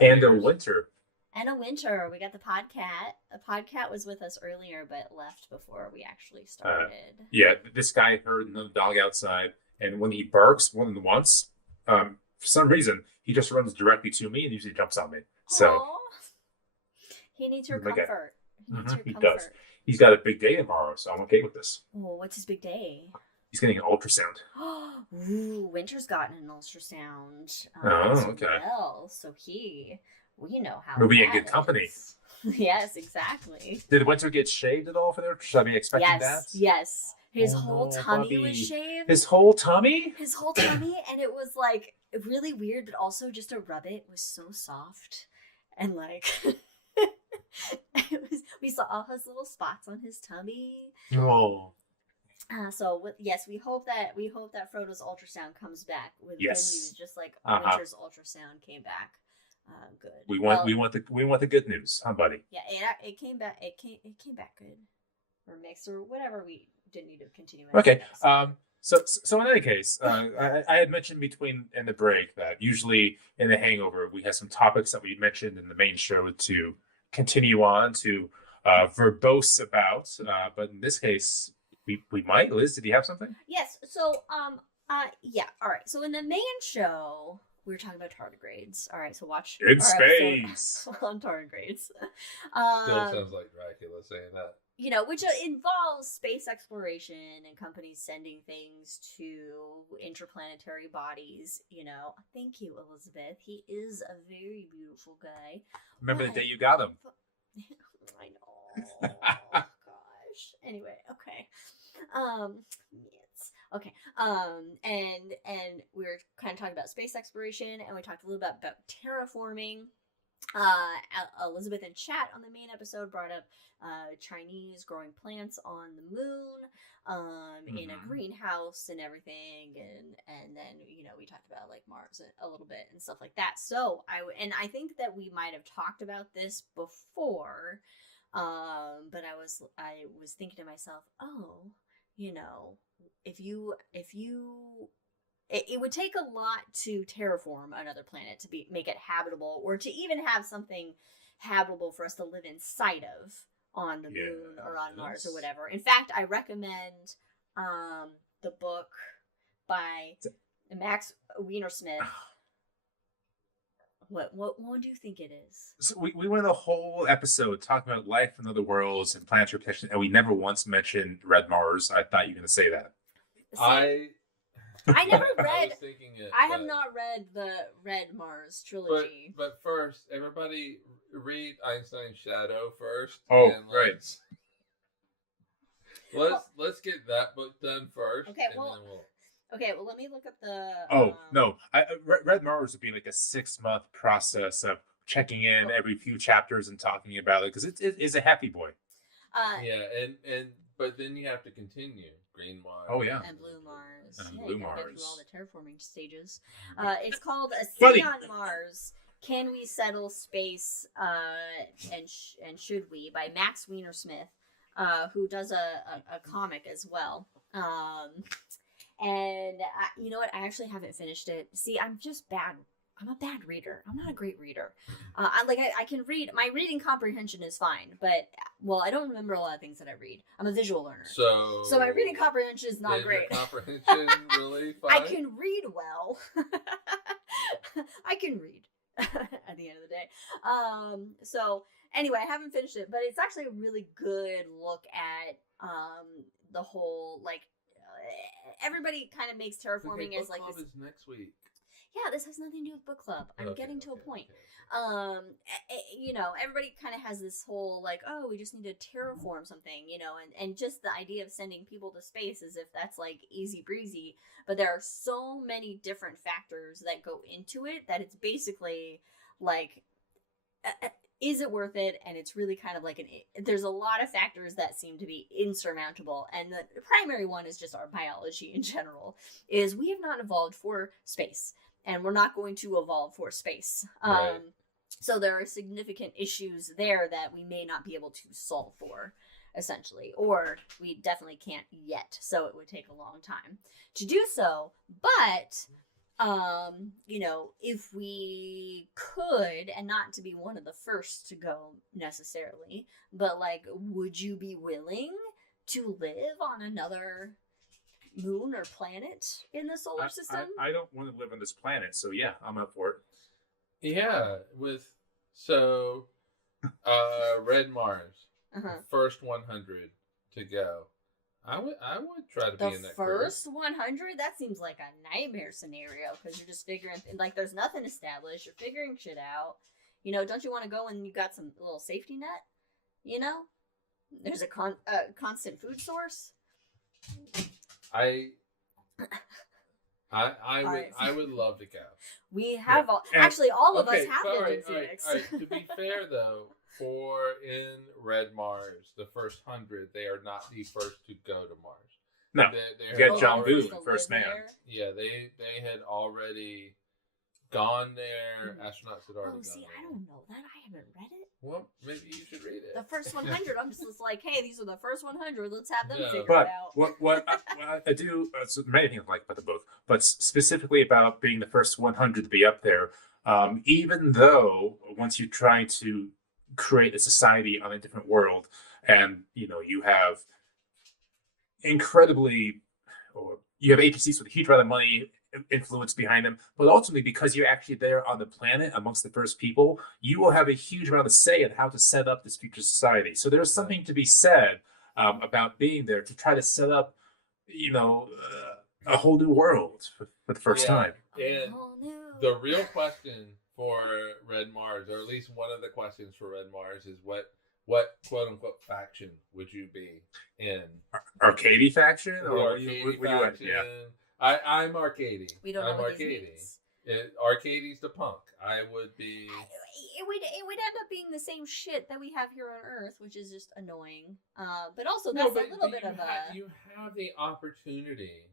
And a winter. And a winter. We got the podcat. The podcat was with us earlier, but left before we actually started. Yeah, this guy heard the dog outside, and when he barks more than once, for some reason, he just runs directly to me and usually jumps on me. So Aww. He needs your comfort. He does. He's got a big day tomorrow, so I'm okay with this. Oh, what's his big day? He's getting an ultrasound. Ooh, Winter's gotten an ultrasound. Okay. Well, so we know how. We'll be in good company. Yes, exactly. Did Winter get shaved at all for there? Should I be expecting that? Yes. His whole tummy was shaved. His whole tummy? His whole tummy, and it was like really weird, but also just to rub it was so soft, and like we saw all his little spots on his tummy. Oh. Yes, we hope that Frodo's ultrasound comes back with good news, just like Winter's ultrasound came back. Good. We want the good news, huh, buddy? Yeah, it came back. It came back good, or mixed, or whatever. We didn't need to continue. Okay. So in any case, I had mentioned in the break that usually in the Hangover we have some topics that we mentioned in the main show to continue on to verbose about, but in this case. We might. Liz, did you have something? Yes. So, yeah. All right. So in the main show, we were talking about tardigrades. All right. So watch in space on tardigrades. Still sounds like Dracula saying that. Which involves space exploration and companies sending things to interplanetary bodies. Thank you, Elizabeth. He is a very beautiful guy. Remember the day you got him? I know. Anyway, okay. Yes. Okay. And we were kind of talking about space exploration, and we talked a little bit about terraforming. Elizabeth in chat on the main episode brought up Chinese growing plants on the moon, in a greenhouse and everything, and then we talked about like Mars a little bit and stuff like that. So I think that we might have talked about this before. But I was thinking to myself, it would take a lot to terraform another planet to make it habitable, or to even have something habitable for us to live inside of on the moon or on Mars or whatever. In fact, I recommend the book by Max Wienersmith. What one do you think it is? So we went a whole episode talking about life in other worlds and planetary protection, and we never once mentioned Red Mars. I thought you were going to say that. I never read. I have not read the Red Mars trilogy. But first, everybody read Einstein's Shadow first. Oh, and right. Let's get that book done first. Okay, well, let me look up the. No, Red Mars would be like a 6-month process of checking in every few chapters and talking about it, because it is a happy boy. But then you have to continue Green Mars. Oh yeah, and Blue Mars. And Blue Mars. Get through all the terraforming stages. It's called A City on Mars. Can We Settle Space? And Should We? By Max Wienersmith, who does a comic as well. And you know what? I actually haven't finished it. See, I'm just bad. I'm a bad reader. I'm not a great reader. I can read. My reading comprehension is fine, but I don't remember a lot of things that I read. I'm a visual learner. So my reading comprehension is not great. Your comprehension really fine? I can read well. I can read at the end of the day. So anyway, I haven't finished it, but it's actually a really good look at the whole everybody kind of makes terraforming as like this. Book club is next week. Yeah, this has nothing to do with book club. I'm getting to a point. Everybody kind of has this whole we just need to terraform something, and just the idea of sending people to space as if that's like easy breezy. But there are so many different factors that go into it that it's basically like, is it worth it? And it's really kind of like there's a lot of factors that seem to be insurmountable. And the primary one is just our biology in general, is we have not evolved for space. And we're not going to evolve for space. Right. So there are significant issues there that we may not be able to solve for, essentially. Or we definitely can't yet. So it would take a long time to do so. But if we could, and not to be one of the first to go necessarily, but like, would you be willing to live on another moon or planet in the solar system? I don't want to live on this planet, so yeah, I'm up for it. Yeah, Red Mars, first 100 to go. I would try to be in that first 100. That seems like a nightmare scenario because you're just figuring like there's nothing established. You're figuring shit out. Don't you want to go when you got some little safety net? There's a constant food source. I would love to go. We have all of us have lived in Phoenix. All right. To be fair though, in Red Mars, the first 100, they are not the first to go to Mars. No, you got John Boone, first man. Yeah, they had already gone there. Astronauts had already gone there. I don't know that. I haven't read it. Well, maybe you should read it. The first 100, I'm just like, hey, these are the first 100. Let's have them figure but it out. What I do, so many things I like about the book, but specifically about being the first 100 to be up there, even though once you try to create a society on a different world, and you have you have APCs with a huge amount of money, influence behind them, but ultimately because you're actually there on the planet amongst the first people, you will have a huge amount of say in how to set up this future society. So there's something to be said about being there to try to set up a whole new world for the first time. And the real question for Red Mars, or at least one of the questions for Red Mars, is what quote unquote faction would you be in? Arcady faction? Or faction? Yeah. I'm Arcady. We don't know what Arcady. Arcady's the punk. I would be. It would end up being the same shit that we have here on Earth, which is just annoying. But also that's a little bit of a. You have the opportunity.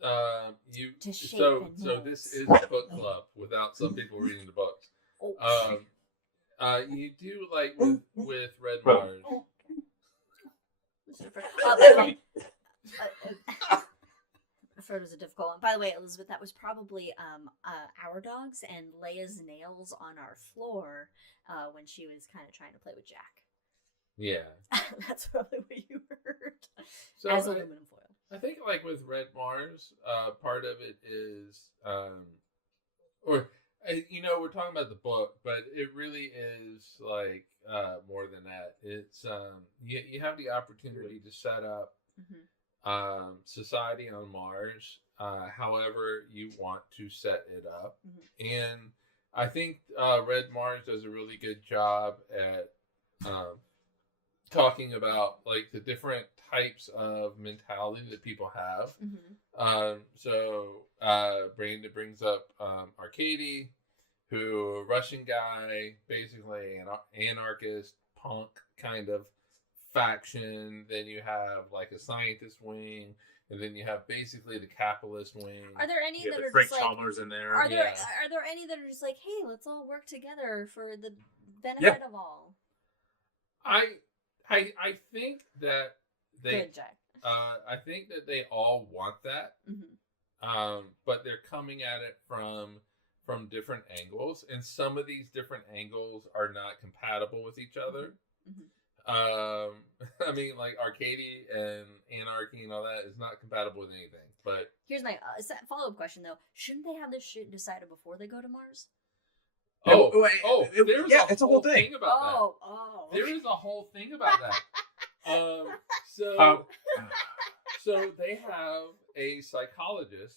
To shape so this is a book club without some people reading the books. You do like with Red Mars. Fred was a difficult one. By the way, Elizabeth, that was probably our dogs and Leia's nails on our floor when she was kind of trying to play with Jack. Yeah. That's probably what you heard. So as aluminum foil. I think like with Red Mars, part of it is, we're talking about the book, but it really is like more than that. It's you have the opportunity to set up society on Mars, however you want to set it up. And I think Red Mars does a really good job at talking about like the different types of mentality that people have. So Brandon brings up Arcady, who a Russian guy, basically an anarchist punk kind of faction. Then you have like a scientist wing, and then you have basically the capitalist wing. Are there any that are Frank just Chalmers in there? Are there any that are just like, hey, let's all work together for the benefit of all? I think that they. Good, Jack. I think that they all want that, but they're coming at it from different angles, and some of these different angles are not compatible with each other. I mean, like Arcady and Anarchy and all that is not compatible with anything. But here's my follow-up question, though: shouldn't they have this shit decided before they go to Mars? It's a whole thing about that. There is a whole thing about that. So they have a psychologist.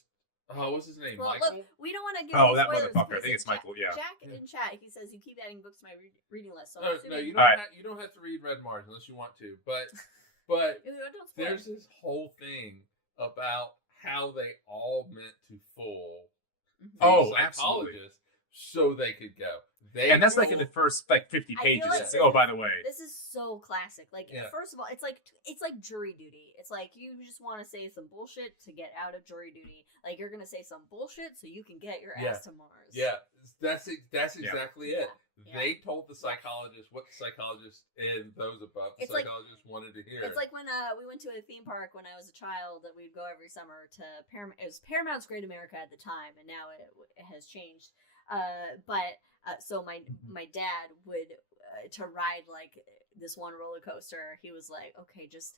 What's his name? Michael? Look, we don't want to give that spoilers. motherfucker. I think it's Michael. Yeah. Jack in chat, he says you keep adding books to my reading list. So no, you don't. You don't have to read Red Mars unless you want to. But there's this whole thing about how they all meant to fool the psychologist. Absolutely. so they could go. And that's like in the first like 50 I feel pages. like It's like, oh, by the way. This is so classic. Like, Yeah. first of all, it's like jury duty. It's like you just want to say some bullshit to get out of jury duty. Like you're gonna say some bullshit so you can get your ass to Mars. Yeah, that's exactly it. Yeah. They told the psychologist what the psychologist and those above the It's like- psychologists wanted to hear. It's like when we went to a theme park when I was a child that we'd go every summer to Paramount. It was Paramount's Great America at the time, and now it has changed. So my dad would to ride like this one roller coaster. He was like, okay, just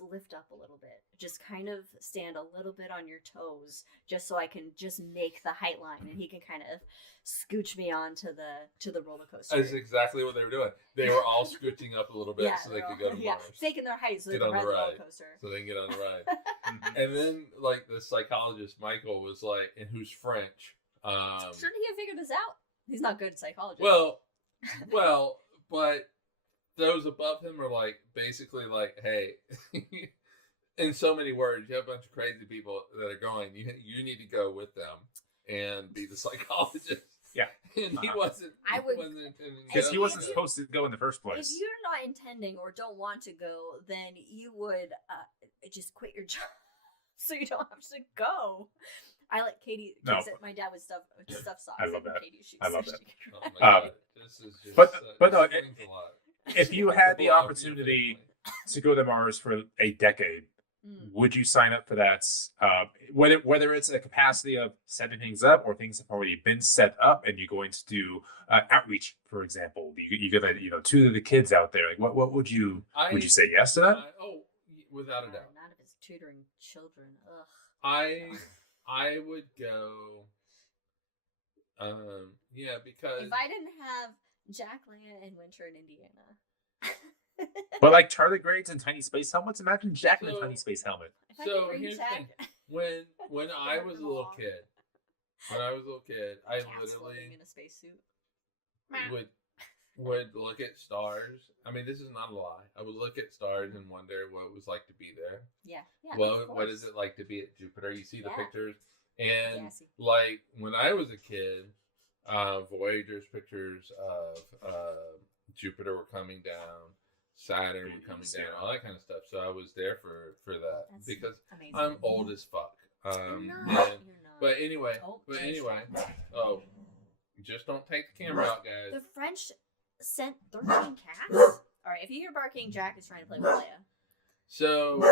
lift up a little bit, just kind of stand a little bit on your toes, just so I can just make the height line, and he can kind of scooch me onto the roller coaster. That's exactly what they were doing. They were all scooching up a little bit so they could go to Mars. Faking their height so they Get can on ride the the roller ride. coaster. So they can get on the ride. And then like the psychologist Michael was like, and who's French. Shouldn't he have figured this out? He's not good at psychology. Well, but those above him are like basically like, hey, in so many words, you have a bunch of crazy people that are going. You need to go with them and be the psychologist. Yeah, and he wasn't. Because he wasn't supposed to go in the first if place. you're not intending or don't want to go, then you would just quit your job so you don't have to go. I let Katie. No. My dad would stuff socks. I love that. Katie shoots I love so that. she could Oh ride. my God. This is just, but no, explains a lot. If you had the People love you, opportunity family. to go to Mars for a decade, Mm. would you sign up for that? Whether it's a capacity of setting things up or things have already been set up, and you're going to do outreach, for example, you get two of the kids out there. Like, what would you say yes to that? Without a Oh, doubt. not if it's tutoring children. Ugh. I would go. Because If I didn't have Jack, Leia, and Winter in Indiana. But like tardigrades and tiny space helmets, imagine Jack in a So- tiny space helmet. If I could So bring here's the Jack, thing. When I was a little kid, I Cat's floating literally in a spacesuit. would look at stars. I mean, this is not a lie. I would look at stars and wonder what it was like to be there. Yeah. of What course. is it like to be at Jupiter? You see the Yeah. pictures, and Yeah, see. like when I was a kid, Voyager's pictures of Jupiter were coming down, Saturn were coming down, all that kind of stuff. So I was there for that That's because amazing. I'm old as fuck. You're not. And- You're not. but anyway, Oh, just don't take the camera out, guys. The French sent 13 cats? Alright, if you hear barking, Jack is trying to play with Leia. So,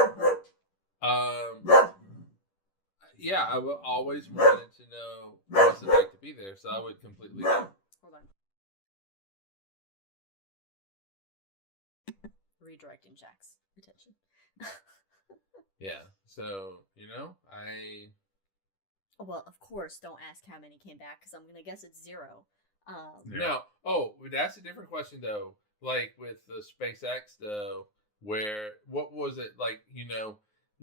yeah, I always wanted to know what's it like to be there, so I would completely go. Hold on. Redirecting Jack's attention. Yeah, so, Well, of course, don't ask how many came back, because I'm going to guess it's 0. Yeah. No, that's a different question, though. Like, with the SpaceX, though, what was it, like,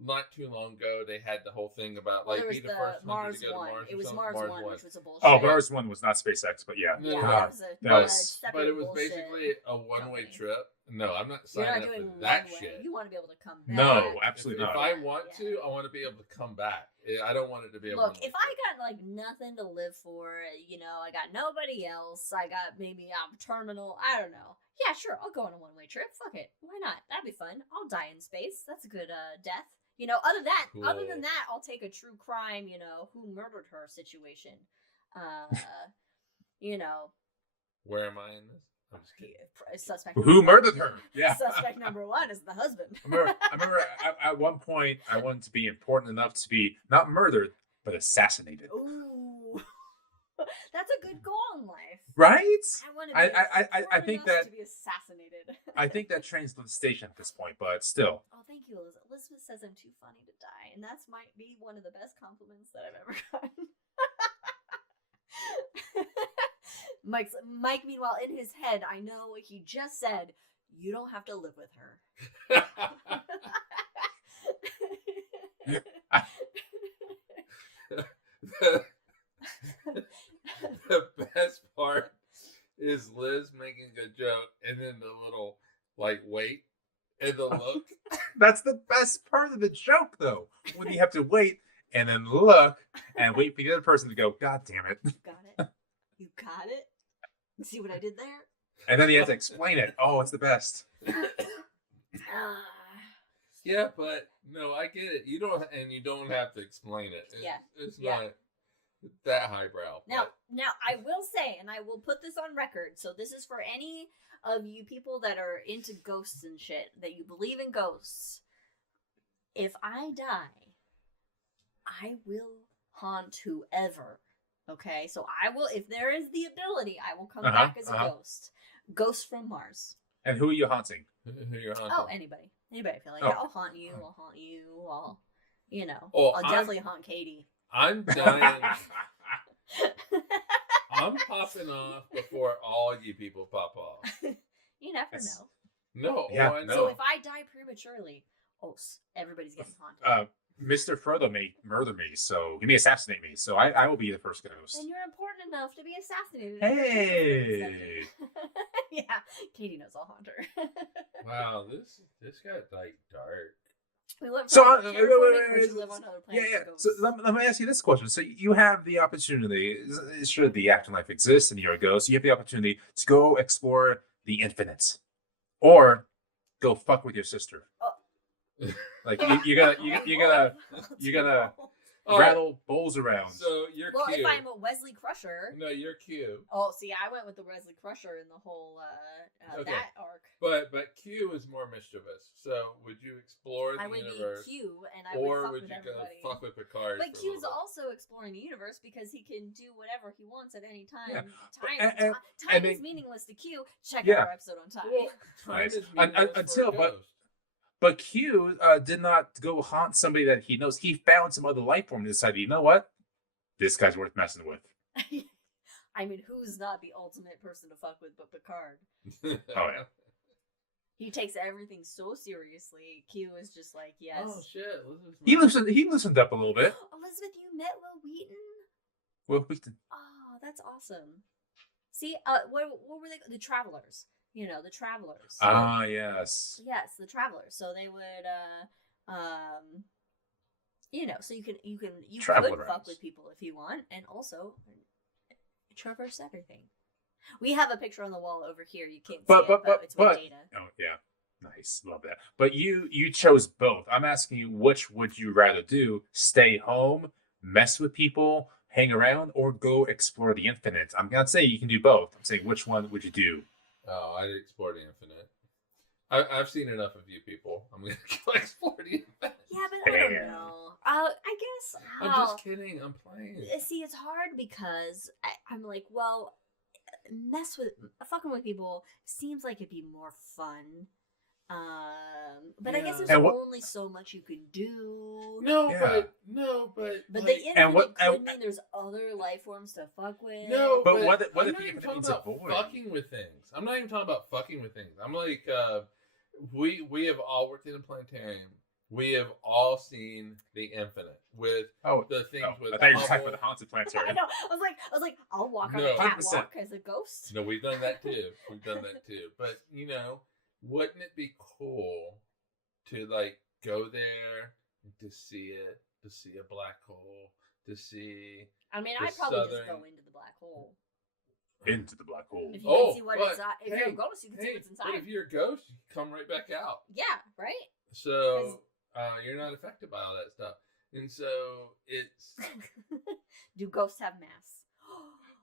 not too long ago, they had the whole thing about, like, there was be the first Mars country to go to one. Mars. It or was something. Mars 1, which was a bullshit. Oh, Mars one was not SpaceX, but yeah. No, Yeah, no, that was a that was- separate But it was bullshit. basically a one-way company. trip. No, I'm not You're signing not up doing for that one way. shit. You want to be able to come back. No, If absolutely not. I want to, I want to be able to come back. I don't want it to be able Look, to. if I got like nothing to live for, I got nobody else, I got maybe I'm terminal, I don't know. Yeah, sure, I'll go on a one-way trip. Fuck it. Why not? That'd be fun. I'll die in space. That's a good death. Other Cool. than that, I'll take a true crime, who murdered her situation. Where am I in this? I'm just kidding. Suspect. Who number one. murdered her? Yeah. Suspect number 1 is the husband. I remember at one point I wanted to be important enough to be not murdered but assassinated. Ooh. That's a good goal in life. Right? I want to be I important think enough that to be assassinated. I think that trains to the station at this point, but still. Oh, thank you, Elizabeth. Elizabeth says I'm too funny to die, and that's might be one of the best compliments that I've ever gotten. Mike, meanwhile, in his head, I know he just said, "You don't have to live with her." The best part is Liz making a joke and then the little wait and the look. That's the best part of the joke, though. When you have to wait and then look and wait for the other person to go, God damn it. Got it. got it? See what I did there? And then he has to explain it. Oh, it's the best. Yeah, but no, I get it. You don't have to explain it. It's not that highbrow. Now I will say, and I will put this on record. So this is for any of you people that are into ghosts and shit, that you believe in ghosts. If I die, I will haunt whoever. Okay, so I will. If there is the ability, I will come back as a ghost. Ghost from Mars. And who are you haunting? Who you're haunting? Oh, anybody. I feel like I'll haunt you. I'll Oh, I'll definitely haunt Katie. I'm dying. I'm popping off before all you people pop off. You never know. No, Yeah, I know. So if I die prematurely, everybody's getting haunted. Mr. Further may murder me, so he may assassinate me. So I will be the first ghost. And you're important enough to be assassinated. Hey. Yeah, Katie knows I'll haunt her. Wow, this got like dark. We went So, from terraforming, which live on other planets, Yeah. to So ghosts. let me ask you this question. So you have the opportunity, should the afterlife exist and you're a ghost, you have the opportunity to go explore the infinite, or go fuck with your sister. Like you gotta rattle bowls around. So you're Well, cute. if I'm a Wesley Crusher. No, you're cute. Oh, see, I went with the Wesley Crusher in the whole Okay. that arc. But Q is more mischievous. So would you explore the I would universe, be Q, and I would or fuck would with you go everybody. fuck with Picard? But for a Q's little bit? also exploring the universe because he can do whatever he wants at any time. Yeah. Time and is they- meaningless to Q. Check Yeah. out our episode on time. Well, time Nice. is meaningless for Until- a ghost. But Q did not go haunt somebody that he knows. He found some other life form and decided, you know what? This guy's worth messing with. I mean, who's not the ultimate person to fuck with but Picard? Oh yeah. He takes everything so seriously. Q is just like, yes. Oh shit! He listened up a little bit. Elizabeth, you met Will Wheaton? Well, we can, Oh, that's awesome. See, what were they? The Travelers. The Travelers. Ah, yes. Yes, the Travelers. So they would, so you Travel could fuck around. with people if you want, and also traverse everything. We have a picture on the wall over here. You can't see it, but it's with data. Oh yeah, nice, love that. But you chose both. I'm asking you, which would you rather do? Stay home, mess with people, hang around, or go explore the infinite? I'm not saying you can do both. I'm saying which one would you do? Oh, I'd explore the infinite. I've seen enough of you people. I'm gonna go explore the infinite. Yeah, but I don't Damn. know. I guess. I'm just kidding. I'm playing. See, it's hard because I'm like, well, fucking with people seems like it'd be more fun. But I guess there's And what- only so much you can do. But But like, the infinite could and- mean there's other life forms to fuck with. no. But what if I'm the not even infinite talking means a about void? fucking with things. I'm not even talking about fucking with things. I'm like, we have all worked in a planetarium. We have all seen the infinite with the things with I thought you were talking Hubble. about the haunted I planetarium. know. I was like, I'll walk on No. a 100%. catwalk as a ghost. No, we've done that too. But wouldn't it be cool to like go there and to see it, to see a black hole, to see? I mean, the I'd probably just southern- go into the black hole. Into the black hole. If you Oh, can see what but, inside. If you're a ghost, you can see what's But inside. if you're a ghost, you come right back out. Yeah, right? So you're not affected by all that stuff, and so it's Do ghosts have mass?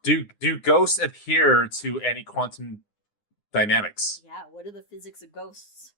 Do ghosts adhere to any quantum dynamics? Yeah, what are the physics of ghosts?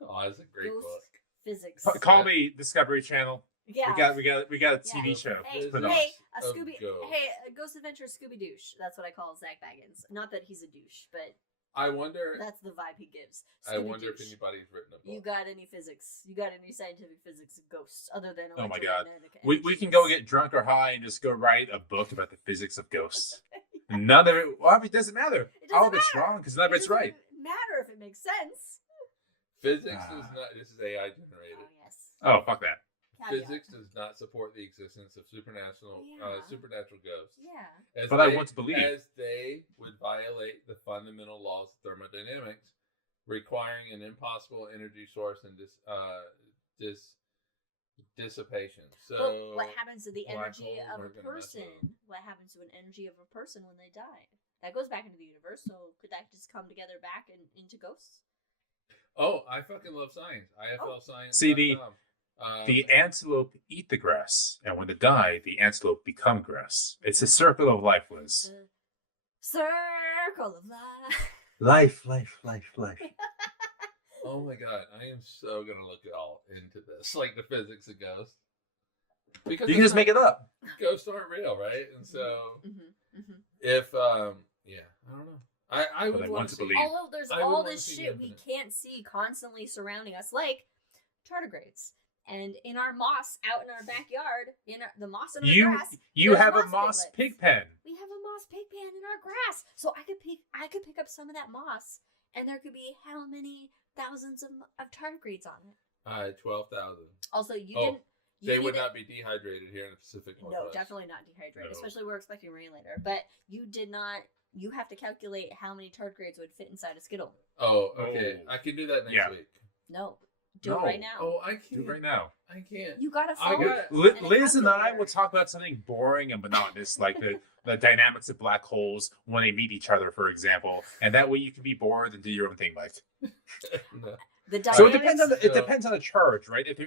oh, it's a great Ghost book. physics. Call me Discovery Channel. Yeah. We got a TV Yeah. show. Hey, Put it on. hey, a Of Scooby. ghosts. Hey, a Ghost Adventure Scooby Douche. That's what I call Zach Baggins. Not that he's a douche, but I wonder. that's the vibe he gives. I wonder if Scooby-Douche. anybody's written a book. You got any physics? You got any scientific physics of ghosts other than Oh my God. electromagnetic We energies? can go get drunk or high and just go write a book about the physics of ghosts. None of it. Well, it doesn't matter. It doesn't All of it's matter. wrong because none of it's right. doesn't matter if it makes sense. Physics Ah. is not. This is AI generated. Oh yes. Oh, fuck that. Caveat. Physics does not support the existence of supernatural ghosts. Yeah. As But I want to believe. as they would violate the fundamental laws of thermodynamics, requiring an impossible energy source and dissipation. So But what happens to the black energy holes of a aren't gonna mess with person? What happens to an energy of a person when they die? That goes back into the universe. So could that just come together back and into ghosts? Oh, I fucking love science. IFLscience.com. See, the antelope eat the grass, and when they die, the antelope become grass. It's a circle of life, Liz. Circle of life. Life. Oh my god, I am so gonna look all into this, like the physics of ghosts. Because You can just make it up. Ghosts aren't real, right? And so if yeah, I don't know. I But would I want want to to see. believe. Although there's I would all wanna this see shit the we infinite. can't see constantly surrounding us, like tardigrades. And in our moss out in our backyard, the moss in our grass, You there's have a moss moss piglets. pig pen. We have a moss pig pen in our grass, so I could pick up some of that moss, and there could be how many thousands of tardigrades on it. 12,000. Also, you Oh, didn't. They would not be dehydrated here in the Pacific No, Northwest. definitely not dehydrated. No. Especially we're expecting rain later. But you did not. You have to calculate how many tardigrades would fit inside a skittle. Oh, okay. Oh. I can do that next Yeah. week. No, do it No. right now. Oh, I can't. Do it right now. I can't. You got a I phone. got- and a Liz and I calculator. will talk about something boring and monotonous, like the dynamics of black holes when they meet each other, for example, and that way you can be bored and do your own thing, Mike. No. The So it dynamics. depends on the charge, right? If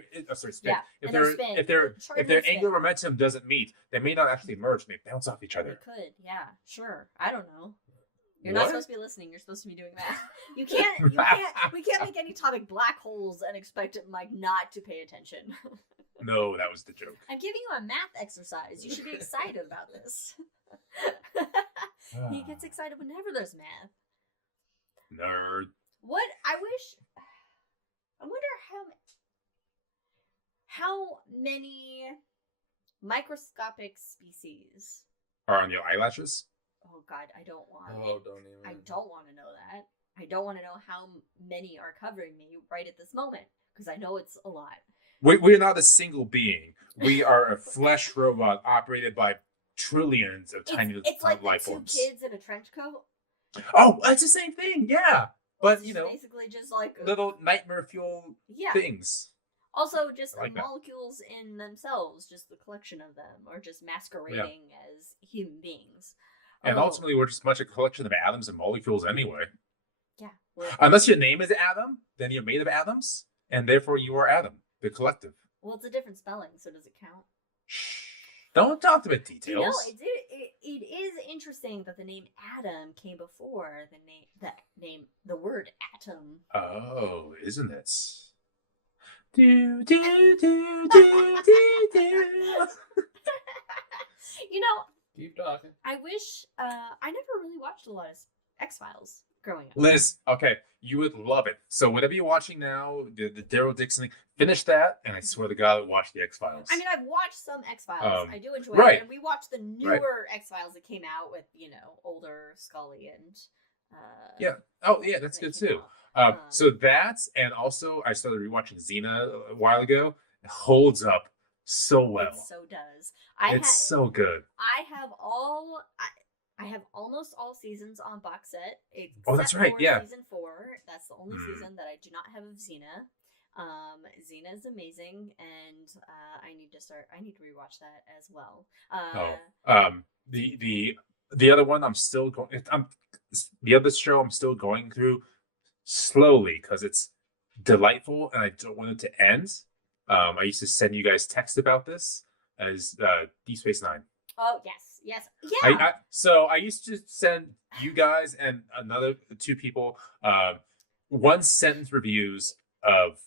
Yeah, and their spin. if their The charge if their and spin. angular momentum doesn't meet, they may not actually merge. They bounce off each They other. could, yeah, sure. I don't know. You're not What? supposed to be listening. You're supposed to be doing that. We can't make any topic black holes and expect Mike not to pay attention. No, that was the joke. I'm giving you a math exercise. You should be excited about this. He gets excited whenever there's math. Nerd. What I wonder how many microscopic species. Are on your eyelashes? Oh God, I don't want. Oh, don't even. I don't want to know that. I don't want to know how many are covering me right at this moment because I know it's a lot. We're not a single being. We are a flesh robot operated by trillions of tiny It's like life the two forms. kids in a trench coat. Oh, it's the same thing. Yeah, but It's you know, basically just like little nightmare fuel yeah. things. Also, just I like that. molecules in themselves, just the collection of them, or just masquerading as human beings. And Oh, ultimately, we're just a bunch of collection of atoms and molecules anyway. yeah. Well, Unless your name is Atom, then you're made of atoms, and therefore you are Atom, the collective. well, it's a different spelling, so does it count? Shh. Don't talk about details. You know, it is interesting that the name Adam came before the word atom. Oh, isn't it? Do do do do do do. You know, Keep talking. I wish I never really watched a lot of X-Files growing up. Liz, okay, you would love it. So whatever you're watching now, the Daryl Dixon, finish that, and I swear to God, watch the X Files. I mean, I've watched some X-Files. I do enjoy right. it, and we watched the newer X-Files that came out with, older Scully and Yeah. Oh, yeah, that's good too. So that's, and also I started rewatching Xena a while ago. It holds up so well. It so does. It's so good. I have almost all seasons on box set. Oh, that's right, yeah. Season 4. That's the only season that I do not have of Xena. Xena is amazing, and I need to rewatch that as well. The other one I'm still going. The other show I'm still going through slowly because it's delightful and I don't want it to end. I used to send you guys text about this as Deep Space Nine. Oh yes, yeah. So I used to send you guys and another 2 people 1 sentence reviews of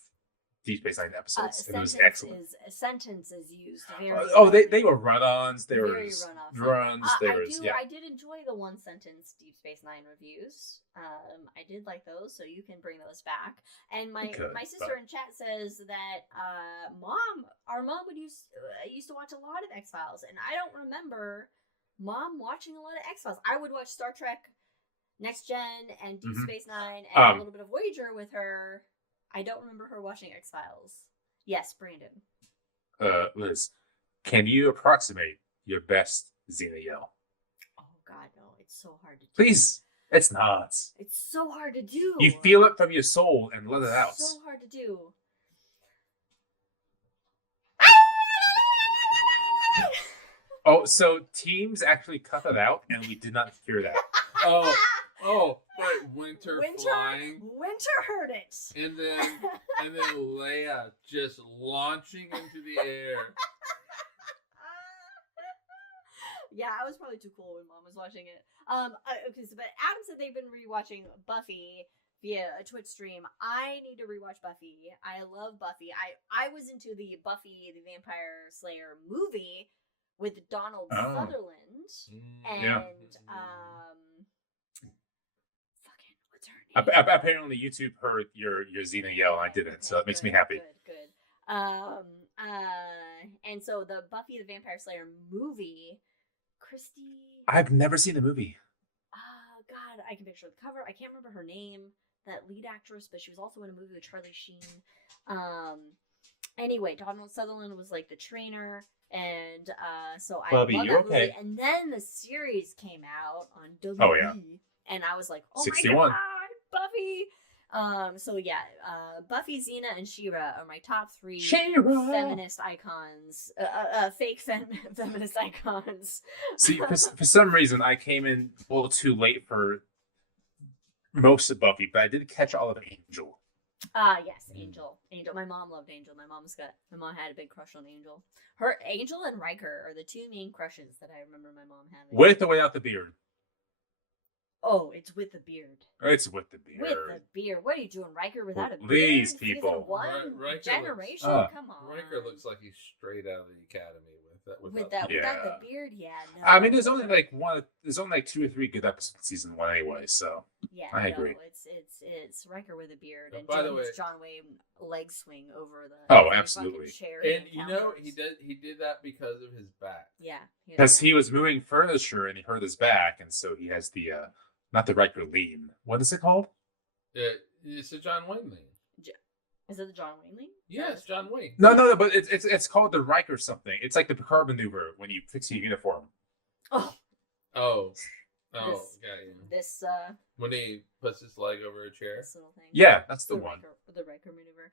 Deep Space Nine episodes. It was excellent. A sentence is used very. They were run-ons. They were very runs. I did enjoy the 1 sentence Deep Space Nine reviews. I did like those, so you can bring those back. And my sister in chat says that our mom used to watch a lot of X-Files, and I don't remember Mom watching a lot of X-Files. I would watch Star Trek, Next Gen, and Deep Space Nine, and a little bit of Voyager with her. I don't remember her watching X-Files. Yes, Brandon. Liz, can you approximate your best Xena yell? Oh God, no! It's so hard to do. Please, it's not. It's so hard to do. You feel it from your soul and let it out. So hard to do. Oh, so teams actually cut that out, and we did not hear that. But Winter flying, Winter heard it. and then Leia just launching into the air. Yeah, I was probably too cool when Mom was watching it. Okay, so but Adam said they've been rewatching Buffy via a Twitch stream. I need to rewatch Buffy. I love Buffy. I was into the Buffy the Vampire Slayer movie with Donald Sutherland and fucking what's her name? Apparently, YouTube heard your Xena yell. I didn't, so it makes me happy. Good. And so the Buffy the Vampire Slayer movie, Christy. I've never seen the movie. God, I can picture the cover. I can't remember her name, that lead actress, but she was also in a movie with Charlie Sheen. Anyway, Donald Sutherland was like the trainer, and so I love that movie. And then the series came out on WWE, and I was like, oh 61. My god, Buffy! Buffy, Xena, and She-Ra are my top 3 feminist icons. Fake feminist icons. See, for some reason, I came in a little too late for most of Buffy, but I did catch all of Angel. Yes, Angel. My mom loved Angel. My mom had a big crush on Angel. Angel and Riker are the 2 main crushes that I remember my mom having. With or without the beard? Oh, it's with the beard. It's with the beard. With the beard. What are you doing, Riker, without a beard? These people. Season 1 generation? Come on. Riker looks like he's straight out of the academy without the beard. Yeah. No. I mean, there's only like 2 or 3 good episodes in season 1 anyway, so yeah, I agree. It's Riker with a beard, and by the way, John Wayne leg swing over the absolutely chair. And he did that because of his back. Yeah, because he was moving furniture and he hurt his back, and so he has the not the Riker lean. What is it called? It's a John Wayne lean. Is it the John Wayne lean? Yes, John Wayne. No, but it's called the Riker something. It's like the Picard maneuver when you fix your uniform. This when he puts his leg over a chair. This little thing. Yeah, that's the one. The Riker maneuver.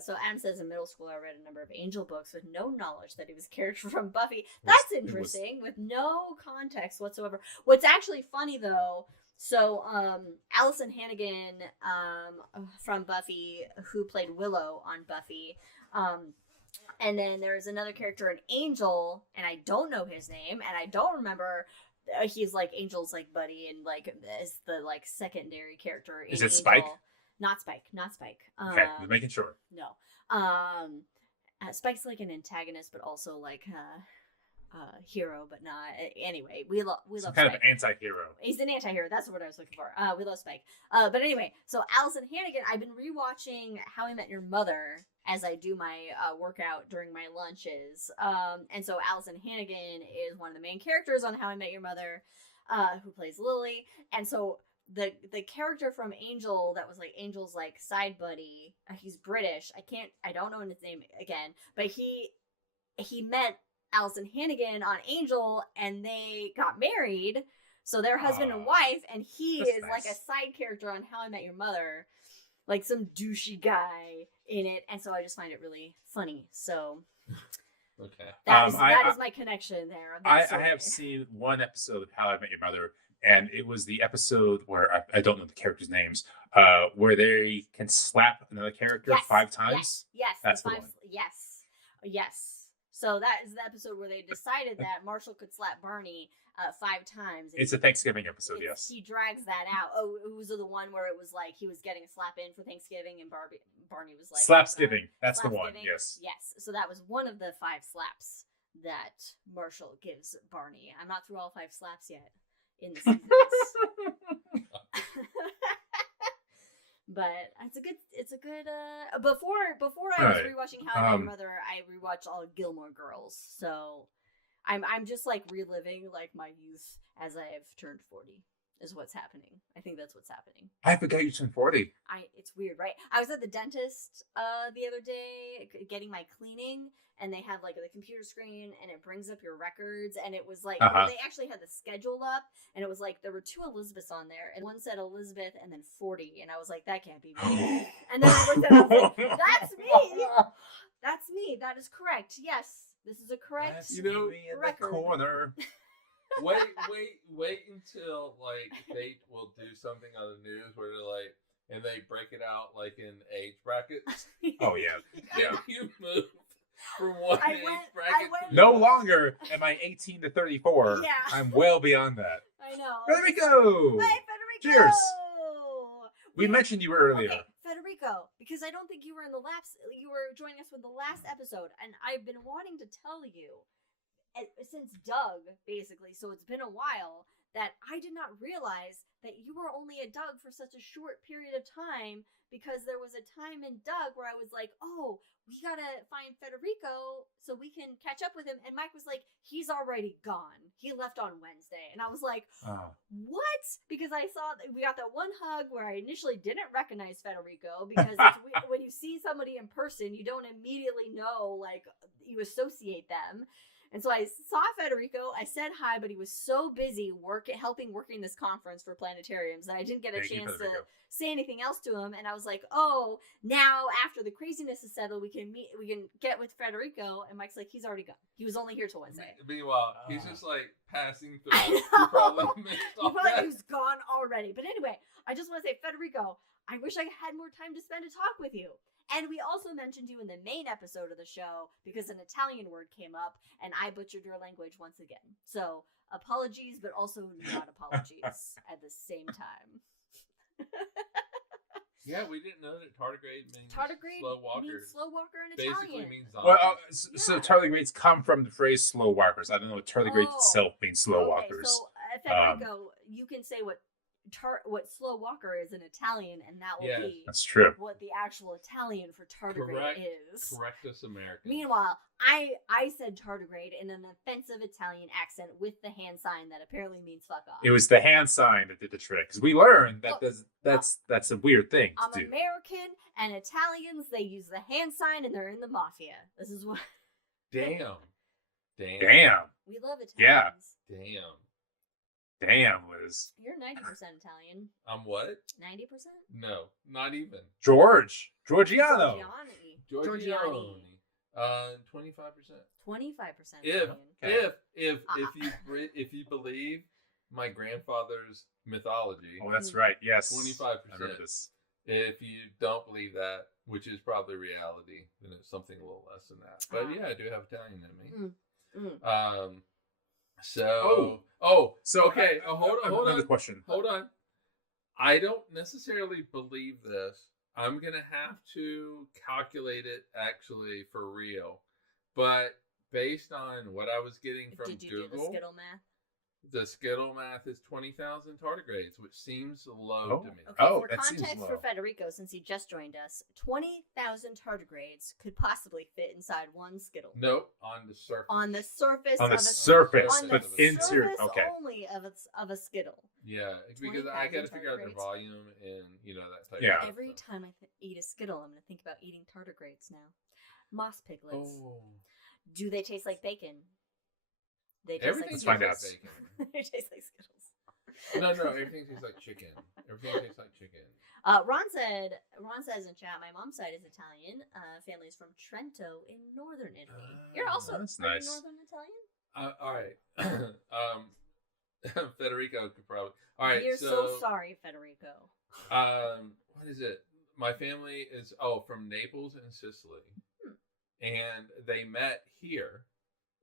So Adam says in middle school I read a number of Angel books with no knowledge that he was a character from Buffy. That's interesting, with no context whatsoever. What's actually funny though. So, Allison Hannigan, from Buffy, who played Willow on Buffy, and then there's another character in Angel, and I don't know his name, and I don't remember. He's like Angel's like buddy, and like is the like secondary character. Is it Angel. Spike? Not Spike. Okay, making sure. No. Spike's like an antagonist, but also like hero, but not. Anyway, we love Some Spike. kind of anti-hero. He's an anti-hero. That's what I was looking for. We love Spike. But anyway, so Allison Hannigan, I've been rewatching How I Met Your Mother as I do my workout during my lunches. And so Allison Hannigan is one of the main characters on How I Met Your Mother, who plays Lily. And so the character from Angel that was like Angel's like side buddy, he's British. I don't know his name again, but he met Allison Hannigan on Angel, and they got married, so they're husband and wife, and he is nice. Like a side character on How I Met Your Mother, like some douchey guy in it, and so I just find it really funny. So okay, that is my connection there. I have seen one episode of How I Met Your Mother, and it was the episode where I don't know the characters' names, where they can slap another character 5 times. Yes, that's the one. Yes. So that is the episode where they decided that Marshall could slap Barney 5 times. It's a Thanksgiving episode, yes. He drags that out. Oh, it was the one where it was like he was getting a slap in for Thanksgiving, and Barney was like... Slapsgiving. That's the one, yes. Yes, so that was one of the 5 slaps that Marshall gives Barney. I'm not through all 5 slaps yet in the seasons. But it's a good before I was rewatching How I Met Your Mother, I rewatched all Gilmore Girls. So I'm just like reliving like my youth as I have turned 40 is what's happening. I think that's what's happening. I forgot you turned 40. It's weird, right? I was at the dentist the other day getting my cleaning, and they had like the computer screen, and it brings up your records, and it was like they actually had the schedule up, and it was like there were 2 Elizabeths on there, and one said Elizabeth and then 40, and I was like, that can't be me. And then I looked at it, I was like, that's me. That's me. That is correct. Yes, This is a correct. Let's You know, be in record. the corner. wait until like they will do something on the news where they're like, and they break it out like in age brackets. Oh yeah, yeah. You move from one I age went- bracket. I went- to No the- longer am I 18 to 34. Yeah. I'm well beyond that. I know. Federico! Hey, Federico! Cheers. We mentioned you earlier. Okay, Federico, because I don't think you were in the last. You were joining us with the last episode, and I've been wanting to tell you since Doug, basically. So it's been a while that I did not realize that you were only a Doug for such a short period of time. Because there was a time in Doug where I was like, "Oh, we gotta find Federico so we can catch up with him." And Mike was like, "He's already gone. He left on Wednesday." And I was like, Oh. "What?" Because I saw that we got that one hug where I initially didn't recognize Federico because it's, when you see somebody in person, you don't immediately know, like, you associate them. And so I saw Federico. I said hi, but he was so busy working this conference for Planetariums that I didn't get a Thank you, chance to Federico. say anything else to him. And I was like, "Oh, now after the craziness is settled, we can get with Federico." And Mike's like, "He's already gone. He was only here till Wednesday." Meanwhile, he's just like passing through. I He know. probably missed He all probably that. was gone already. But anyway, I just want to say, Federico, I wish I had more time to spend to talk with you. And we also mentioned you in the main episode of the show because an Italian word came up and I butchered your language once again. So apologies, but also not apologies at the same time. Yeah, we didn't know that tardigrade means Tardigrade slow walker. means slow walker in Basically Italian. means zombie. Well, so Yeah. tardigrades come from the phrase slow walkers. I don't know what tardigrade Oh. itself means slow Okay, walkers. so Federico, you can say what slow walker is in Italian, and that will Yes. be That's true. what the actual Italian for tardigrade Correct. is. Correct us, American. Meanwhile, I said tardigrade in an offensive Italian accent with the hand sign that apparently means fuck off. It was the hand sign that did the trick. Because we learned that Look, that's a weird thing I'm to do. American, and Italians, they use the hand sign, and they're in the mafia. This is what Damn. Damn. we love Italians. Yeah. Damn. Damn, Liz. You're 90% Italian. I'm what? 90%? No, not even. Giorgiano. Giorgiani. 25%. 25% If Italian. if you believe my grandfather's mythology, Oh, that's right. Yes. 25%. I remember this. If you don't believe that, which is probably reality, then it's something a little less than that. But yeah, I do have Italian in me. So So okay, hold Another on. question. Hold on. I don't necessarily believe this. I'm gonna have to calculate it actually for real, but based on what I was getting from Did you Google, do the Skittle math? the Skittle math is 20,000 tardigrades, which seems low Oh. to me. Okay, Oh, for that seems context for low. Federico, since he just joined us, 20,000 tardigrades could possibly fit inside one Skittle. Nope, on the surface. On the surface On of the a surface, on but the into surface okay. only of a Skittle. Yeah, because I got to 20,000 figure out their tardigrades. volume and that type Yeah. of Every stuff. time I eat a Skittle, I'm going to think about eating tardigrades now. Moss piglets. Oh, Do they taste like bacon? They taste everything Let's like find tastes out. like bacon. they taste like Skittles. No, everything tastes like chicken. Everything tastes like chicken. Ron says in chat, my mom's side is Italian. Family's from Trento in northern Italy. You're also that's are you nice. northern Italian. All right. Federico could probably. All right. You're so sorry, Federico. What is it? My family is from Naples and Sicily, and they met here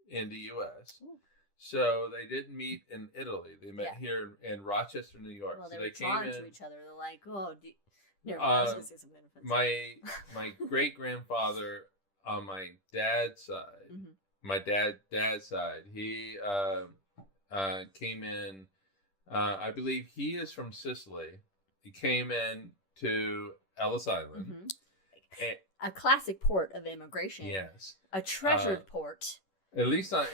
in the U.S. Ooh. So they didn't meet in Italy. They met Yeah. here in Rochester, New York. Well, so they they were came drawn in. to each other. They're like, oh, never mind. I was gonna say something offensive. My great grandfather on my dad's side, Mhm. my dad's side, he came in. I believe he is from Sicily. He came in to Ellis Island. Mhm. And- A classic port of immigration. yes, A treasured port. at least on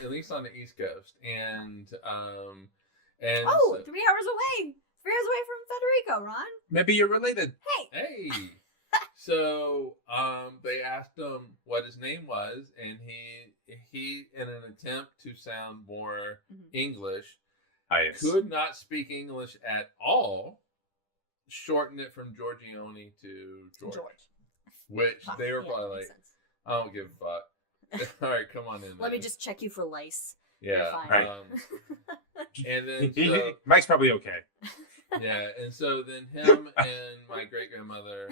the East Coast, and Oh, so- 3 hours away. 3 hours away from Federico, Ron. Maybe you're related. Hey. hey. So they asked him what his name was, and he in an attempt to sound more Mhm. English, I could not speak English at all. Shortened it from Giorgione to George. Which they were Yeah, probably makes like, sense. I don't give a fuck. All right, come on in. Let me then. just check you for lice. Yeah. fine. Right. And then so, Mike's probably okay. yeah, and so then him and my great grandmother,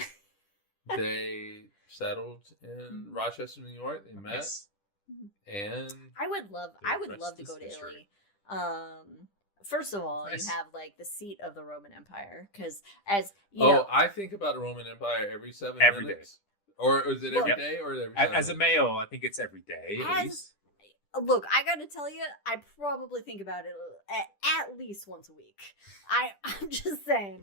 they settled in Rochester, New York. They met, Nice. and I would love rest to is go to history. Italy. First of all, Nice. you have like the seat of the Roman Empire, because as you oh, know, I think about the Roman Empire every 7 Every minutes. Or is it every Yep. day or every 7 As a minutes? male, I think it's every day at As- least. look, I gotta tell you, I probably think about it at least once a week. I'm just saying.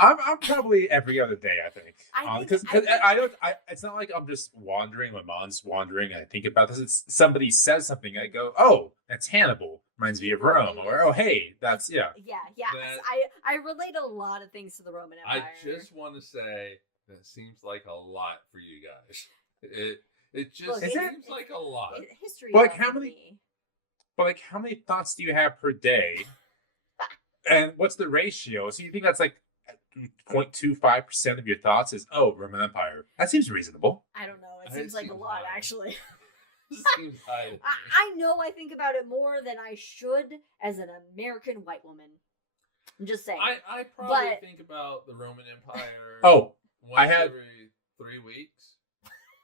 I'm probably every other day. I think I because think- I don't. It's not like I'm just wandering. My mind's wandering. And I think about this. It's somebody says something. I go, oh, that's Hannibal. Reminds me of Rome. Or oh, hey, that's yeah. Yeah. That- I relate a lot of things to the Roman I Empire. just want to say that seems like a lot for you guys. It just Look, seems like a lot. History. But tells how many- me- But like, how many thoughts do you have per day? And what's the ratio? So you think that's like 0.25% of your thoughts is Roman Empire? That seems reasonable. I don't know. It It seems like a seems lot, high. actually. Seems high to me. I know I think about it more than I should as an American white woman. I'm just saying. I probably But- think about the Roman Empire Oh, once had- every 3 weeks.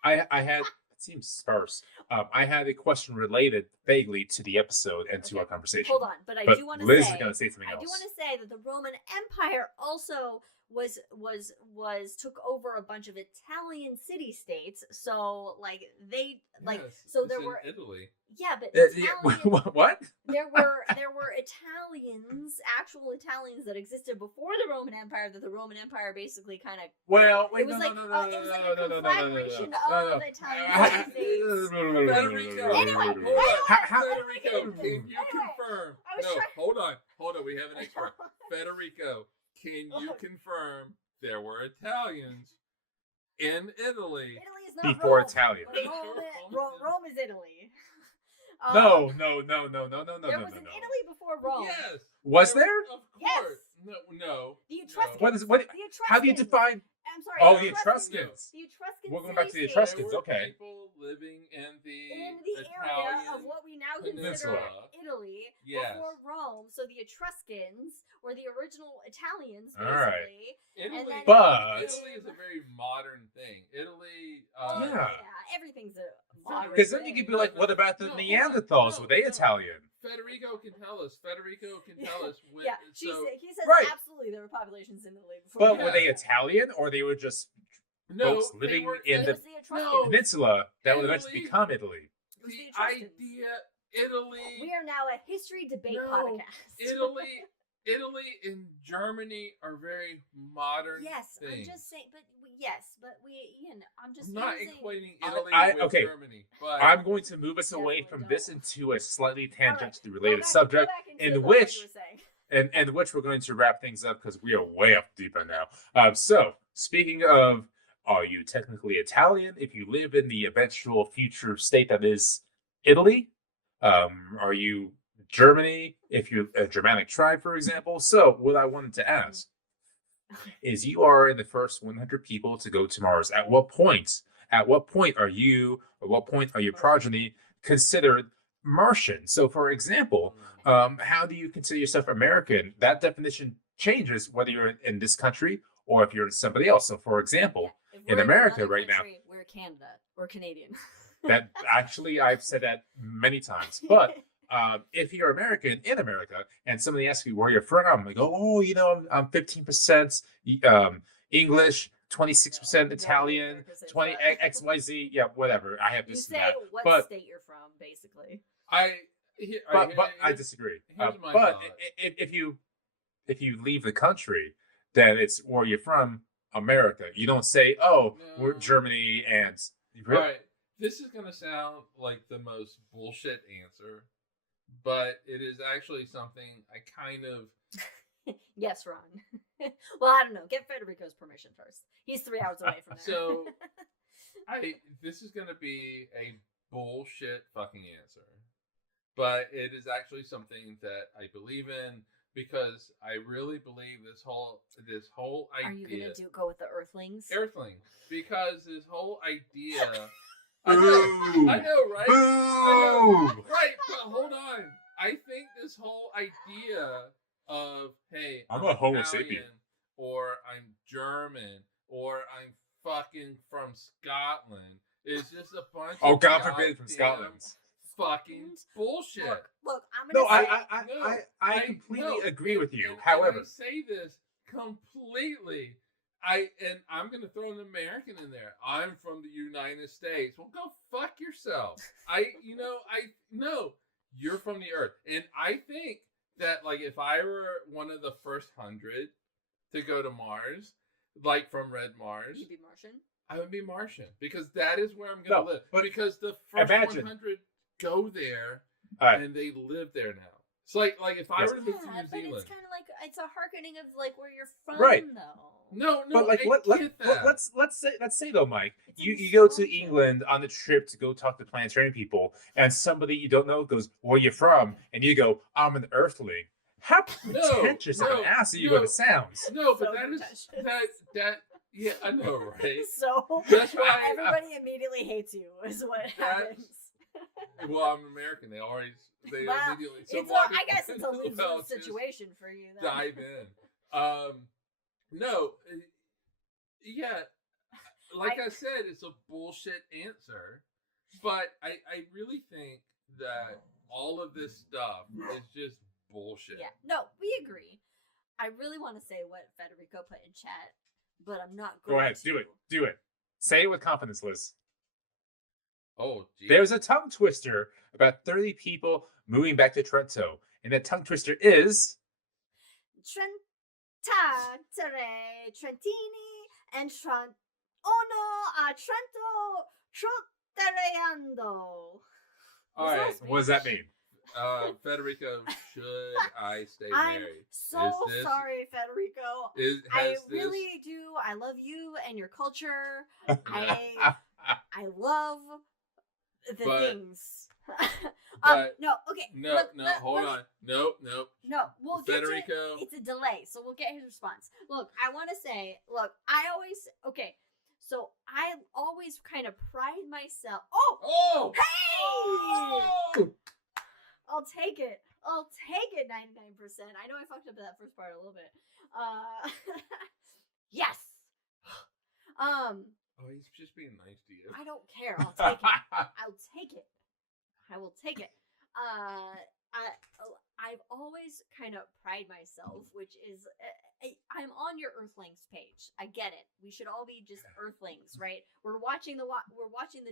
I had. It seems sparse. I had a question related vaguely to the episode and to Okay. our conversation. Hold on, but I But do want to Liz say. is going to say something I else. do want to say that the Roman Empire also was took over a bunch of Italian city states. So like they like Yes, so it's there in were Italy. yeah, but Yeah, Italian, what? there were Italians, actual Italians that existed before the Roman Empire that the Roman Empire basically kind of Well, wait, It was no, like- no, it no, was no, like no, a no, no, no, no, conflagration no, no, of no. Italian states. Federico, Anyway, Federico, can you Anyway, confirm? I was No, trying- hold on. We have an expert. Federico, can you Look. confirm there were Italians in Italy? Italy is not Before Rome, Italian. but Rome is Italy. No. There was an Italy before Rome. Yes. Was there? Of Yes. course. No. The Etruscans. What is The what? How do you Etruscans. define? I'm sorry. Oh, the Etruscans. Etruscans. The Etruscan. We're going back to the city-states Etruscans, There were okay. people living in the area Italian of what we now peninsula. consider Italy Yes. before Rome. So the Etruscans were the original Italians, All right. basically. Italy, And then But- Italy is a very modern thing. Italy, Yeah. Everything's a modern. Because then you thing. could be like, what about the No, hold on. Neanderthals? No, Were they no. Italian? Federico can tell us. When, Yeah, so he says Right. absolutely there were populations in Italy before. But Rome. were they Italian or they were just no, folks they living were in It the was the Etruscans. No. peninsula that would eventually Italy. become Italy? It was the the Etruscans. idea. Italy, We are now a history debate No, podcast. Italy, and Germany are very modern. Yes, things. I'm just saying, but I'm just I'm not using. equating Italy with okay. Germany, but I'm going to move us Definitely away from this don't. into a slightly All right, tangentially go related back- subject, go back into in what which- you were saying. and which we're going to wrap things up because we are way off deep end now. So, speaking of, are you technically Italian if you live in the eventual future state that is Italy? Are you Germany if you're a Germanic tribe, for example? So, what I wanted to ask is, you are in the first 100 people to go to Mars. At what point? At what point are you? At what point are your progeny considered Martian? So, for example, how do you consider yourself American? That definition changes whether you're in this country or if you're in somebody else. So, for example, If in we're America another right now- country, we're Canada or Canadian. that actually I've said that many times. But if you're American in America and somebody asks you where you're from, I go, oh, I'm 15% English, 26% Italian, America says 20 that. XYZ, yeah, whatever. I have You this and say that. what But- state you're from, basically. But I disagree. here's my But thought. if you leave the country, then it's where you're from, America. You don't say, oh, we're No. Germany and All right, this is gonna sound like the most bullshit answer, but it is actually something I kind of. Yes, Ron. Well, I don't know. Get Federico's permission first. He's 3 hours away from there. So, this is gonna be a bullshit fucking answer, but it is actually something that I believe in because I really believe this whole Are you idea. gonna go with the Earthlings? Earthling, because this whole idea I know, right? Boo! Right, but hold on. I think this whole idea of, hey, I'm a Homo Italian, sapien. or I'm German, or I'm fucking from Scotland is just a bunch Oh, of God forbid from goddamn Scotland. fucking bullshit. Look, I'm No, gonna say I completely agree with you. And However, I say this completely. And I'm gonna throw an American in there. I'm from the United States. Well, go fuck yourself. No, you're from the Earth, and I think that like if I were one of the first 100 to go to Mars, like from Red Mars, you'd be Martian. I would be Martian because that is where I'm gonna live. but Because the first imagine. 100 go there Alright. and they live there now. It's like if I Yes. were to move to New But Zealand, it's kind of like it's a hearkening of like where you're from, Right. though. no, but like I get that. let's say though, Mike, It's you go to nostalgia. England on the trip to go talk to Planetarium people, and somebody you don't know goes, "Where you from?" and you go, "I'm an Earthling." How pretentious of an ass are you going to sound? No, but So that is pretentious. that. Yeah, I know, right? So That's why everybody immediately hates you. Is what happens. Well, I'm American. They Well, immediately. So I guess it's a lose well, just situation for you. Then. dive in. No, yeah, like I said, it's a bullshit answer, but I really think that all of this stuff is just bullshit. Yeah. No, we agree. I really want to say what Federico put in chat, but I'm not going Go ahead, to. do it. Say it with confidence, Liz. Oh, geez. There's a tongue twister about 30 people moving back to Trento, and that tongue twister is Trentini and Trento Trottereando. all right. What does that mean? Federico, should I stay I'm married? so sorry, Federico. I really do. I love you and your culture. I love the things. No, okay. Hold on. Nope. No, we'll get Federico. to it's a delay, so we'll get his response. Look, I want to say, so I always kind of pride myself. Oh! Hey! Oh! I'll take it. 99%. I know I fucked up that first part a little bit. Yes. Oh, he's just being nice to you. I don't care. I'll take it. I will take it. I've always kind of pride myself, which is I'm on your Earthlings page. I get it. We should all be just Earthlings, right? We're watching the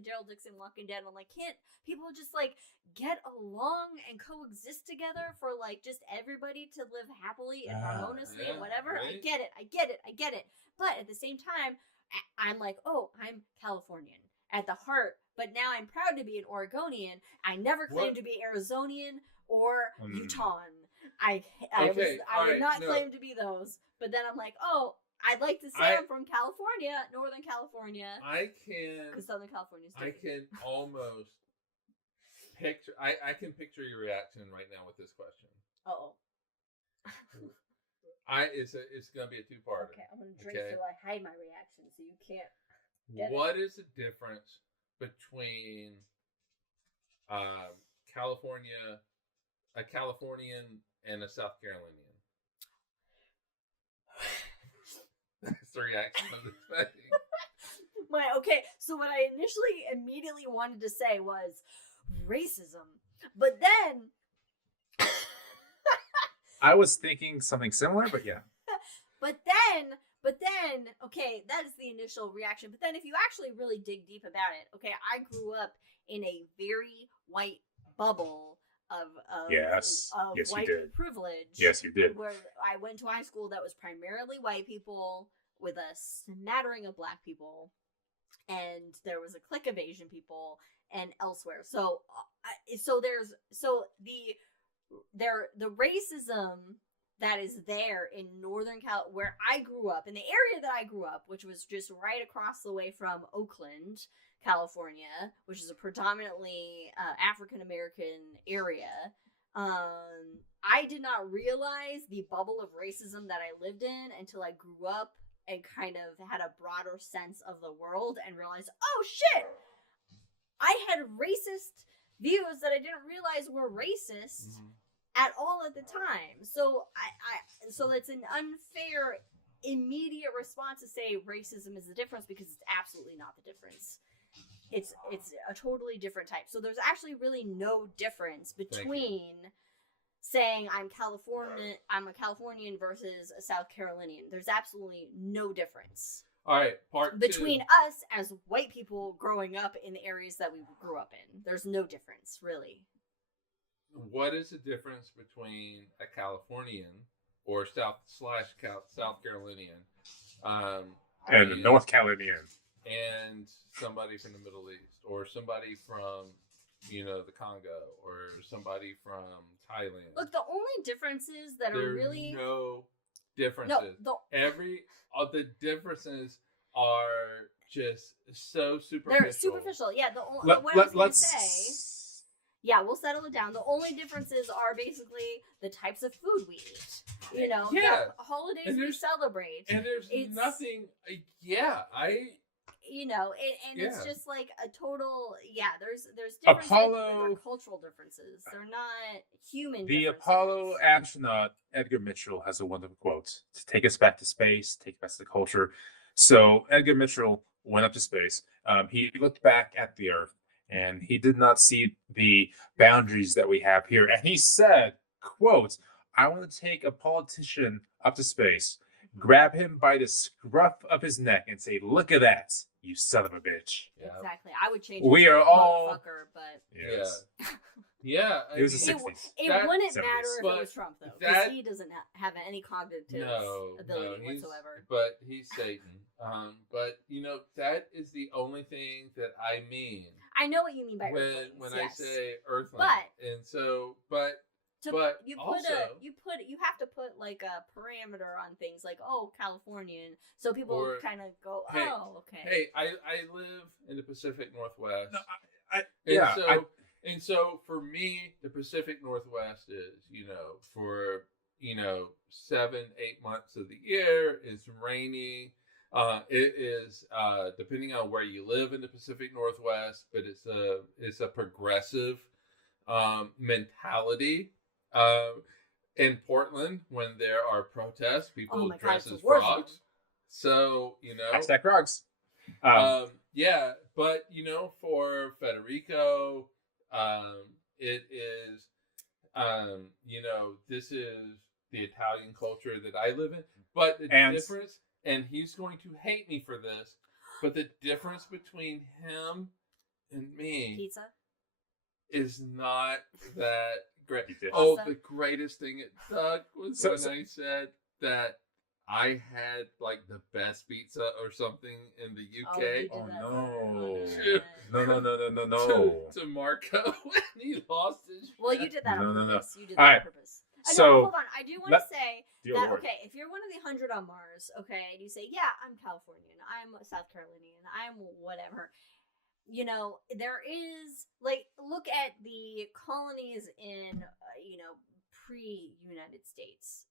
Daryl Dixon Walking Dead. And I'm like, can't people just like get along and coexist together for like just everybody to live happily and harmoniously and whatever? Right? I get it. But at the same time, I'm like, oh, I'm Californian at the heart, but now I'm proud to be an Oregonian. I never claimed to be Arizonian or Utahn. I would not claim to be those. But then I'm like, oh, I'd like to say I'm from California, Northern California. Because Southern California's dirty. I can almost picture. I can picture your reaction right now with this question. It's gonna be a two-parter. Okay, I'm gonna drink so I hide my reaction, so you can't. What is the difference between a Californian, and a South Carolinian? That's the reaction I was expecting. So what I immediately wanted to say was racism, but then I was thinking something similar, but yeah. But then, okay, that is the initial reaction. But then if you actually really dig deep about it, okay, I grew up in a very white bubble of white privilege. Yes, you did. Where I went to high school that was primarily white people with a smattering of black people, and there was a clique of Asian people and elsewhere. So the racism that is there in Northern Cal, where I grew up, in the area that I grew up, which was just right across the way from Oakland, California, which is a predominantly African-American area. I did not realize the bubble of racism that I lived in until I grew up and kind of had a broader sense of the world and realized, oh shit, I had racist views that I didn't realize were racist at all at the time. So so it's an unfair immediate response to say racism is the difference, because it's absolutely not the difference. It's a totally different type. So there's actually really no difference between saying I'm a Californian versus a South Carolinian. There's absolutely no difference. All right, part between two. us as white people growing up in the areas that we grew up in. There's no difference, really. What is the difference between a Californian or South Carolinian and a North Carolinian and somebody from the Middle East, or somebody from the Congo, or somebody from Thailand? Look, the only differences that are really no differences. All the differences are just so superficial. They're superficial. Yeah, what I was going to say. Yeah, we'll settle it down. The only differences are basically the types of food we eat. The holidays we celebrate. And there's nothing. It's just like a total. Yeah, there's differences. They're cultural differences. They're not human. The differences. Apollo astronaut Edgar Mitchell has a wonderful quote to take us back to space, take us back to the culture. So Edgar Mitchell went up to space. He looked back at the Earth, and he did not see the boundaries that we have here. And he said, quote, "I want to take a politician up to space, grab him by the scruff of his neck, and say, 'Look at that, you son of a bitch.'" Yeah. Exactly. I would change. We are all motherfucker, but yes. Yeah. It was the 60s. It wouldn't matter if it was Trump, though, because he doesn't have any cognitive ability whatsoever. But he's Satan. But that is the only thing that I mean. I know what you mean by Earthlings, when yes. I say Earthling. You have to put like a parameter on things, like Californian, so people kind of go, okay. Hey, I live in the Pacific Northwest. No, And so for me, the Pacific Northwest is, for 7-8 months of the year, it's rainy. It is depending on where you live in the Pacific Northwest, but it's a progressive mentality. In Portland, when there are protests, people dress as frogs. So hashtag frogs. But for Federico, it is this is the Italian culture that I live in. But the difference, and he's going to hate me for this, but the difference between him and me pizza is not that great. The greatest thing it Doug was when I said that I had like the best pizza or something in the UK. No. To Marco when he lost his. Well, you did that on purpose. You did All that right. on purpose. So hold on. I do want to say that, okay, if you're one of the 100 on Mars, okay, and you say, yeah, I'm Californian, I'm South Carolinian, I'm whatever, there is, like, look at the colonies in, pre-United States.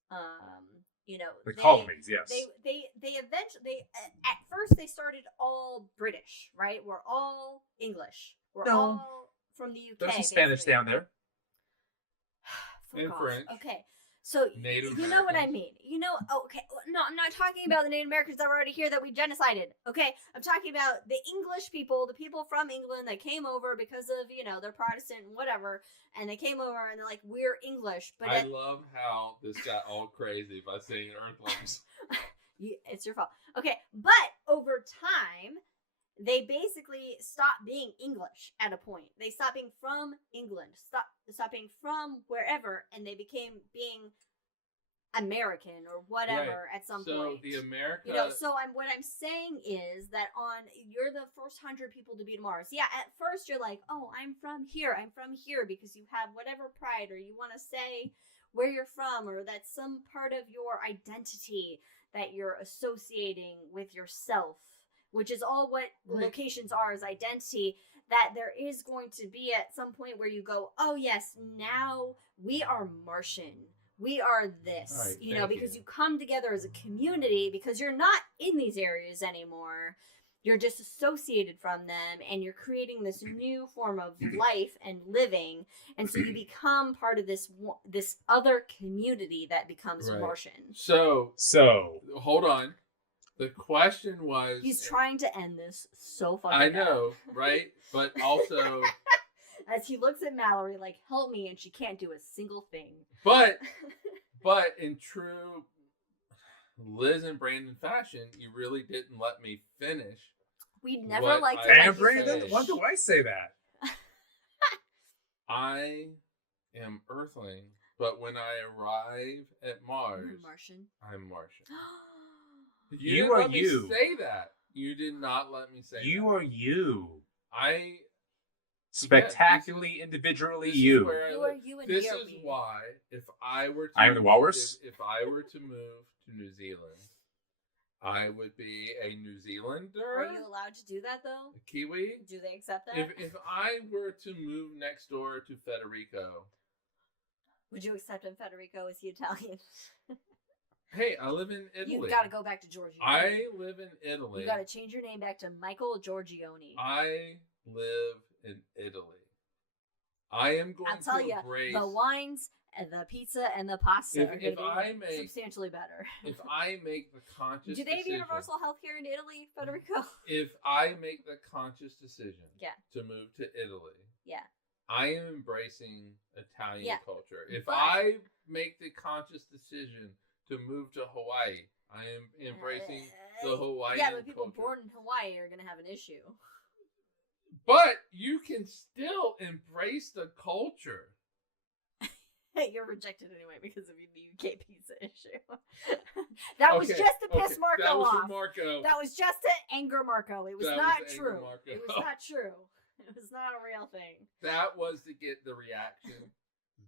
The colonies, yes. They eventually, at first they started all British, right? We're all English. We're all from the UK. There's some Spanish down there. And French. Okay. So Native you know what I mean. Okay. No, I'm not talking about the Native Americans that were already here that we genocided. Okay. I'm talking about the English people, the people from England that came over because of, they're Protestant and whatever. And they came over and they're like, we're English. But I love how this got all crazy by saying Earthlings. It's your fault. Okay. But over time, they basically stopped being English at a point. They stopped being from England, stopped being from wherever, and they became being American or whatever at some point. So the America, what I'm saying is that you're the first 100 people to be to Mars. Yeah, at first you're like, oh, I'm from here, because you have whatever pride, or you want to say where you're from, or that's some part of your identity that you're associating with yourself, which is all what locations are, as identity, that there is going to be at some point where you go, oh yes, now we are Martian. We are this, because you come together as a community, because you're not in these areas anymore. you're disassociated from them, and you're creating this new form of life and living, and so you become part of this other community that becomes Right. Martian. So hold on. The question was, He's trying to end this so fucking I know, right? But also, as he looks at Mallory like, help me, and she can't do a single thing. but in true Liz and Brandon fashion, you really didn't let me finish. We'd never what liked I to let And you Brandon, finish. why do I say that? I am Earthling, but when I arrive at Mars, You're Martian. I'm Martian. You didn't are let me you. say that. You did not let me say You that. are you. I Spectacularly, individually this is you. where I You live. are you and This me are is we. why, if I were to, I am the walrus? If I were to move to New Zealand, I would be a New Zealander. Are you allowed to do that though? A Kiwi. Do they accept that? If I were to move next door to Federico, Would you accept him, Federico? Is he Italian? hey, I live in Italy. You got to go back to Giorgione. I live in Italy. You got to change your name back to Michael Giorgione. I live in Italy. I am going I'll tell to you, embrace the wines and the pizza and the pasta are if going I to be make substantially better. if I make the conscious Do they have decision, universal health care in Italy, Federico? if I make the conscious decision Yeah. to move to Italy, Yeah. I am embracing Italian Yeah, culture. If but- I make the conscious decision to move to Hawaii, I am embracing the Hawaiian Yeah, but people culture. born in Hawaii are going to have an issue. But you can still embrace the culture. You're rejected anyway because of the UK pizza issue. That was just to piss Marco that was off. For Marco. That was just to anger Marco. It was That not was to anger true. Marco. It was not true. It was not a real thing. That was to get the reaction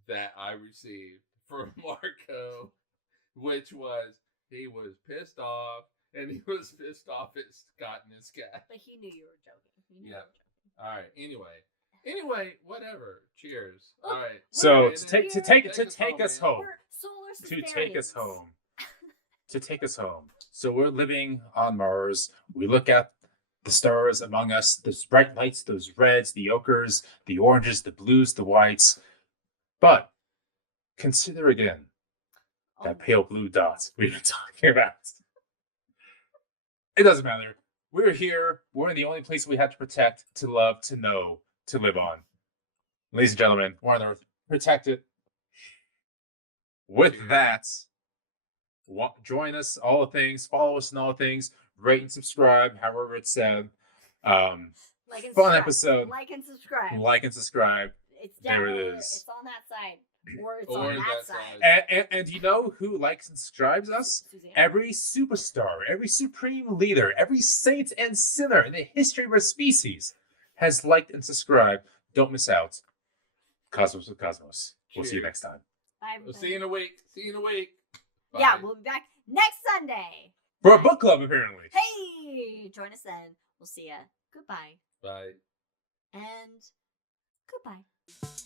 that I received from Marco, which was he was pissed off, and he was pissed off at Scott and his cat. But he knew you were joking. He knew Yeah. you were joking. All right. Anyway, whatever. Cheers. Look, All right. So We're to take us man. home. We're solar To take us Cistherians. home. To take us home. So we're living on Mars. We look at the stars among us, those bright lights, those reds, the ochres, the oranges, the blues, the whites. But consider again that Oh, pale blue dot we've been talking about. It doesn't matter. We're here. We're in the only place we have to protect, to love, to know, to live on. Ladies and gentlemen, we're on Earth. Protect it. With that, join us, all the things, follow us in all the things, rate and subscribe, however it's said. Like and Fun subscribe. episode. Like and subscribe. Like and subscribe. It's down There it there. is. It's on that side. Or it's Or on that that side. side. And you know who likes and subscribes us? Suzanne. Every superstar, every supreme leader, every saint and sinner in the history of our species has liked and subscribed. Don't miss out. Cosmos with Cosmos. We'll see you Cheers. next time. Bye, We'll everybody. see you in a week. See you in a week. Bye. Yeah, we'll be back next Sunday. For a book club, apparently. Hey, join us then. We'll see ya. Goodbye. Bye. And goodbye.